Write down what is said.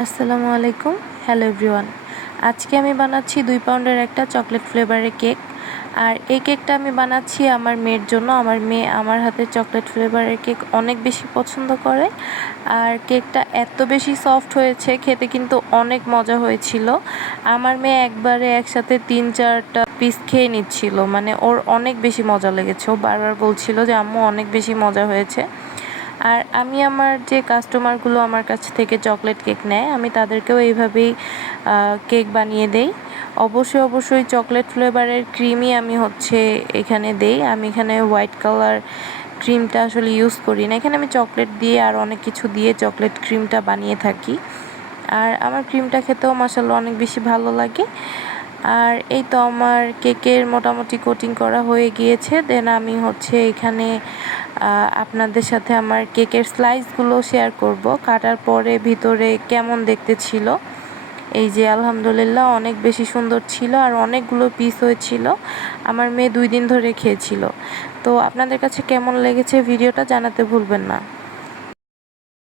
আসসালামু আলাইকুম। Hello everyone. আজকে আমি বানাচ্ছি 2 পাউন্ডের একটা চকলেট ফ্লেভারের কেক। আর এই কেকটা আমি বানাচ্ছি আমার মেয়ের জন্য। আমার মেয়ে আমার হাতের চকলেট ফ্লেভারের কেক অনেক বেশি পছন্দ করে। আর কেকটা এত বেশি সফট হয়েছে, খেতে কিন্তু অনেক মজা হয়েছিল। আমার মেয়ে একবারে একসাথে 3-4টা পিস খেয়ে নিচ্ছিল। মানে ওর অনেক বেশি মজা লেগেছে। ও বারবার বলছিল যে আম্মু অনেক বেশি মজা হয়েছে। আর আমি আমার যে কাস্টমারগুলো আমার কাছ থেকে চকলেট কেক নেয়, আমি তাদেরকেও এইভাবেই কেক বানিয়ে দেই। অবশ্যই চকলেট ফ্লেভারের ক্রিমই আমি এখানে দেই। আমি এখানে হোয়াইট কালার ক্রিমটা আসলে ইউজ করি না। এখানে আমি চকলেট দিয়ে আর অনেক কিছু দিয়ে চকলেট ক্রিমটা বানিয়ে থাকি। আর আমার ক্রিমটা খেতেও মাশাআল্লাহ অনেক বেশি ভালো লাগে। আর এই তো আমার কেকের মোটামুটি কোটিং করা হয়ে গিয়েছে। দেন আমি এখানে আপনাদের সাথে আমার কেকের স্লাইসগুলো শেয়ার করব, কাটার পরে ভিতরে কেমন দেখতে ছিল। এই যে আলহামদুলিল্লাহ অনেক বেশি সুন্দর ছিল আর অনেকগুলো পিস হয়েছিল। আমার মেয়ে 2 দিন ধরে খেয়েছিল। তো আপনাদের কাছে কেমন লেগেছে ভিডিওটা জানাতে ভুলবেন না।